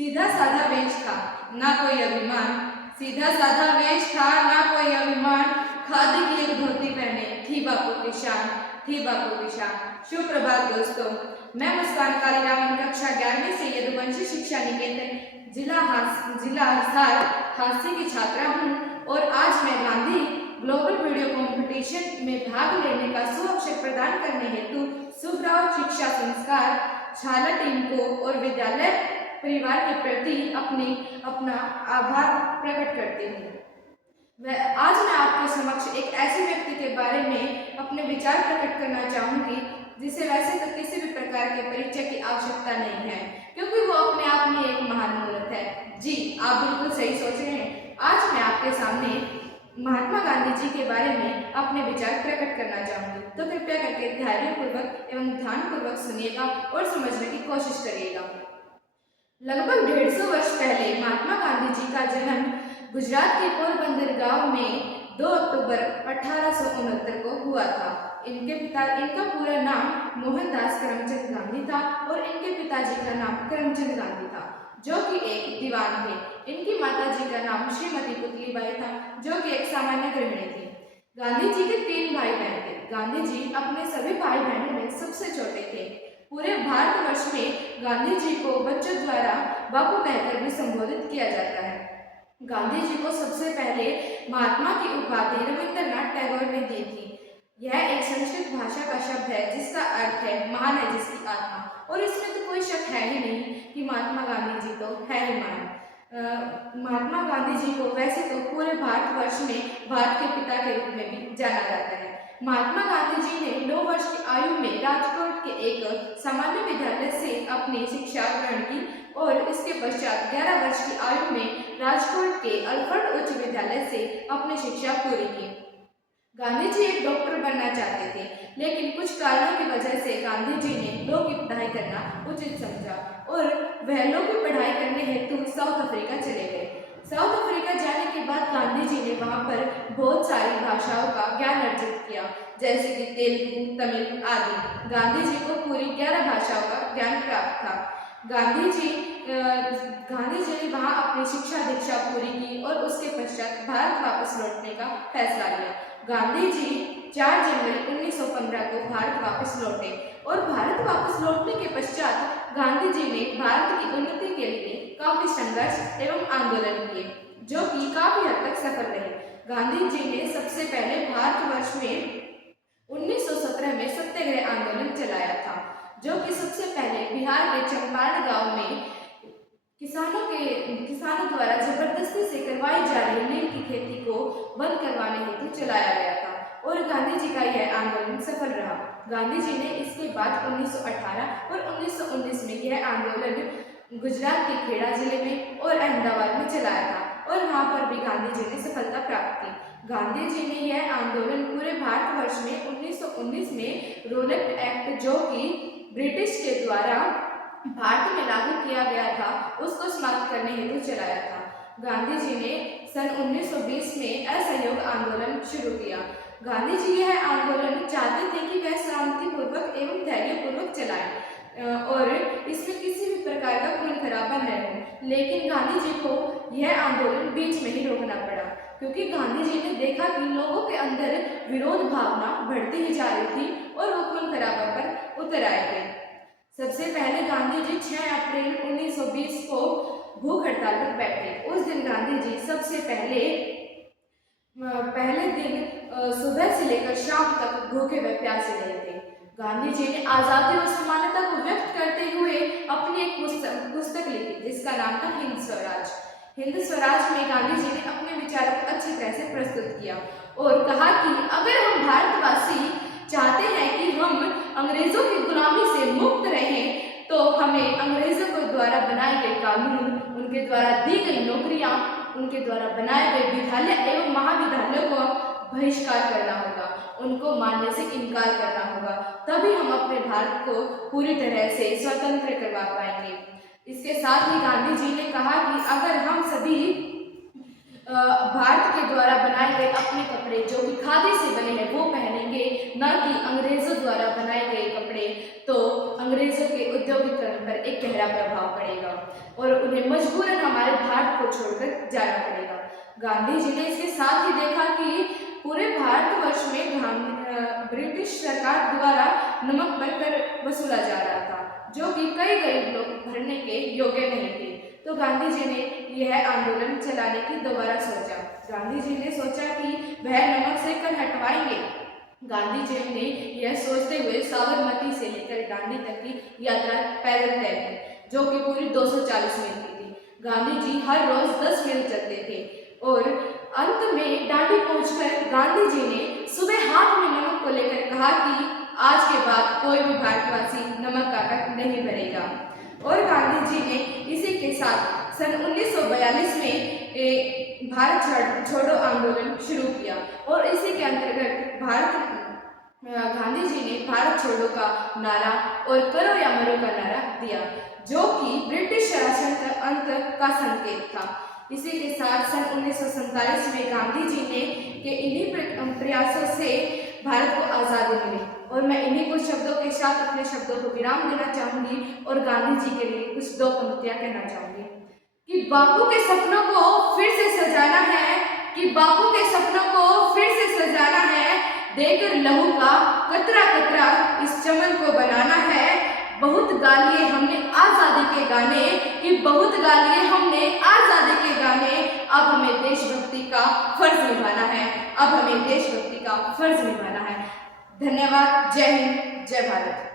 सीधा साधा वेश था ना कोई अभिमान, सीधा साधा वेश था ना कोई अभिमान। खादी की एक धोती पहने थी बापू की शान, थी बापू की शान। शुभ प्रभात दोस्तों, मैं मुस्कान कालीरामन कक्षा 11वीं से यदुवंशी शिक्षा निकेतन जिला हिसार हास्य की छात्रा हूँ और आज मैं गांधी ग्लोबल वीडियो कंपटीशन में भाग लेने का सुअवसर प्रदान करने हेतु सुब्राव शिक्षा संस्कार छाला टीम को और विद्यालय परिवार के प्रति अपना आभार प्रकट करती हूँ। आज मैं आपके समक्ष एक ऐसे व्यक्ति के बारे में अपने विचार प्रकट करना चाहूँगी जिसे वैसे तो किसी भी प्रकार के परिचय की आवश्यकता नहीं है, क्योंकि वो अपने आप में एक महान मूर्त है। जी, आप बिल्कुल सही सोच रहे हैं। आज मैं आपके सामने महात्मा गांधी जी के बारे में अपने विचार प्रकट करना चाहूँगी, तो कृपया करके धैर्यपूर्वक एवं ध्यानपूर्वक सुनिएगा और समझने की कोशिश करिएगा। लगभग 150 वर्ष पहले महात्मा गांधी जी का जन्म गुजरात के पोरबंदर गांव में 2 अक्टूबर 1869 को हुआ था। इनका पूरा नाम मोहनदास करमचंद गांधी था और इनके पिताजी का नाम करमचंद गांधी था, जो कि एक दीवान थे। इनकी माताजी का नाम श्रीमती पुतलीबाई था, जो कि एक सामान्य गृहिणी थी। गांधी जी के 3 भाई बहन थे। गांधी जी अपने सभी भाई बहनों में सबसे छोटे थे। पूरे भारतवर्ष में गांधी जी को बच्चों द्वारा बापू कहकर भी संबोधित किया जाता है। गांधी जी को सबसे पहले महात्मा की उपाधि रविंद्रनाथ टैगोर ने दी थी। यह एक संस्कृत भाषा का शब्द है जिसका अर्थ है महान है जिसकी आत्मा, और इसमें तो कोई शक है ही नहीं कि महात्मा गांधी जी तो है ही महान। महात्मा गांधी जी को वैसे तो पूरे भारतवर्ष में भारत के पिता के रूप में भी जाना जाता है। महात्मा गांधी जी ने 9 वर्ष की आयु में राजकोट के एक सामान्य विद्यालय से अपनी शिक्षा ग्रहण की और इसके पश्चात 11 वर्ष की आयु में राजकोट के अल्फ्रेड उच्च विद्यालय से अपनी शिक्षा पूरी की। गांधी जी एक डॉक्टर बनना चाहते थे, लेकिन कुछ कारणों की वजह से गांधी जी ने लॉ की पढ़ाई करना उचित समझा और वह लॉ की पढ़ाई करने हेतु साउथ अफ्रीका चले गए। साउथ अफ्रीका जाने के बाद गांधी जी ने वहां पर बहुत सारी भाषाओं का ज्ञान अर्जित किया, जैसे कि तेलुगु, तमिल आदि। गांधी जी को पूरी 11 भाषाओं का ज्ञान प्राप्त था। गांधी जी ने वहां अपनी शिक्षा दीक्षा पूरी की और उसके पश्चात भारत वापस लौटने का फैसला लिया। गांधी जी 4 जनवरी 1915 को भारत वापस लौटे और भारत वापस लौटने के पश्चात गांधी जी ने भारत की उन्नति के लिए काफी संघर्ष एवं आंदोलन किए, जो कि काफी हद तक सफल रहे। गांधी जी ने सबसे पहले भारतवर्ष में 1917 में सत्याग्रह आंदोलन चलाया था, जो कि सबसे पहले बिहार के चंपारण गांव में किसानों द्वारा जबरदस्ती से करवाई जा रही नील की खेती को बंद करवाने हेतु चलाया गया था और गांधी जी का यह आंदोलन सफल रहा। गांधी जी ने इसके बाद 1918 और 1919 में यह आंदोलन गुजरात के खेड़ा जिले में और अहमदाबाद में चलाया था और वहां पर भी गांधी जी ने सफलता प्राप्त की। गांधी जी ने यह आंदोलन पूरे भारतवर्ष में 1919 में रोलेट एक्ट, जो कि ब्रिटिश के द्वारा भारत में लागू किया गया था, उसको समाप्त करने हेतु चलाया था। गांधी जी ने सन 1920 में असहयोग आंदोलन शुरू किया। गांधी जी यह आंदोलन चाहते थे कि वह शांतिपूर्वक एवं धैर्यपूर्वक चलाएं और इसमें किसी भी प्रकार का खून खराबा न हो, लेकिन गांधी जी को यह आंदोलन बीच में ही रोकना पड़ा, क्योंकि गांधी जी ने देखा कि लोगों के अंदर विरोध भावना बढ़ती ही जा रही थी और वो खून खराबा पर उतर आए थे। सबसे पहले गांधी जी 6 अप्रैल 1920 को भूख हड़ताल पर बैठे। उस दिन गांधी जी सबसे पहले दिन सुबह से लेकर शाम तक भूखे व प्यासे रहे थे। गांधी जी ने आजादी और समानता को व्यक्त करते हुए अपनी एक पुस्तक लिखी, जिसका नाम था हिंद स्वराज। हिंद स्वराज में गांधी जी ने अपने विचारों को अच्छी तरह से प्रस्तुत किया और कहा कि अगर हम भारतवासी चाहते हैं कि हम अंग्रेजों की गुलामी से मुक्त रहें, तो हमें अंग्रेजों के द्वारा बनाए गए कानून, उनके द्वारा दी गई नौकरियां, उनके द्वारा बनाए गए विद्यालय एवं महाविद्यालयों को बहिष्कार करना होगा, उनको मानने से इनकार करना होगा, तभी हम अपने भारत को पूरी तरह से स्वतंत्र करवा पाएंगे। इसके साथ ही गांधी जी ने कहा कि अगर हम सभी भारत के द्वारा बनाए गए अपने कपड़े, जो कि खादी से बने हैं, वो पहनेंगे, न कि अंग्रेजों द्वारा बनाए गए कपड़े, तो अंग्रेजों के औद्योगिकरण पर एक गहरा प्रभाव पड़ेगा और उन्हें मजबूरन हमारे भारत को छोड़कर जाना पड़ेगा। गांधी जी ने इसके साथ ही देखा कि पूरे भारतवर्ष में ब्रिटिश सरकार द्वारा नमक बनकर वसूला जा रहा था, जो कि कई गरीब लोग भरने के योग्य नहीं थे। तो गांधी जी ने यह आंदोलन चलाने की दोबारा सोचा। गांधी जी ने सोचा कि वह नमक से कर हटवाएंगे। गांधी जी ने यह सोचते हुए साबरमती से लेकर दांडी तक की यात्रा पैदल तय की, जो कि पूरी 240 मील की थी। गांधी जी हर रोज 10 मील चलते थे और अंत में दांडी पहुंचकर गांधी जी ने सुबह हाथ में नमक को लेकर कहा कि आज के बाद कोई भी भारतवासी नमक का कर नहीं भरेगा। और गांधी जी ने इसी के साथ सन 1942 में भारत छोड़ो आंदोलन शुरू किया और इसी के अंतर्गत गांधी जी ने भारत छोड़ो का नारा और करो या मरो का नारा दिया, जो कि ब्रिटिश शासन का अंत का संकेत था। इसी के साथ सन 1947 में गांधी जी ने के इन्हीं प्रयासों से भारत को आज़ादी मिली। और मैं इन्हीं कुछ शब्दों के साथ अपने शब्दों को विराम देना चाहूंगी और गांधी जी के लिए कुछ 2 पंक्तियां कहना चाहूंगी कि बापू के सपनों को फिर से सजाना है, कि बापू के सपनों को फिर से सजाना है, देकर लहू का कतरा कतरा इस चमन को बनाना है। बहुत गा लिए हमने आज़ादी के गाने, कि बहुत गा लिए हमने आज़ादी के गाने, अब हमें देशभक्ति का फर्ज निभाना है, अब हमें देशभक्ति का फर्ज निभाना है। धन्यवाद। जय हिंद, जय भारत।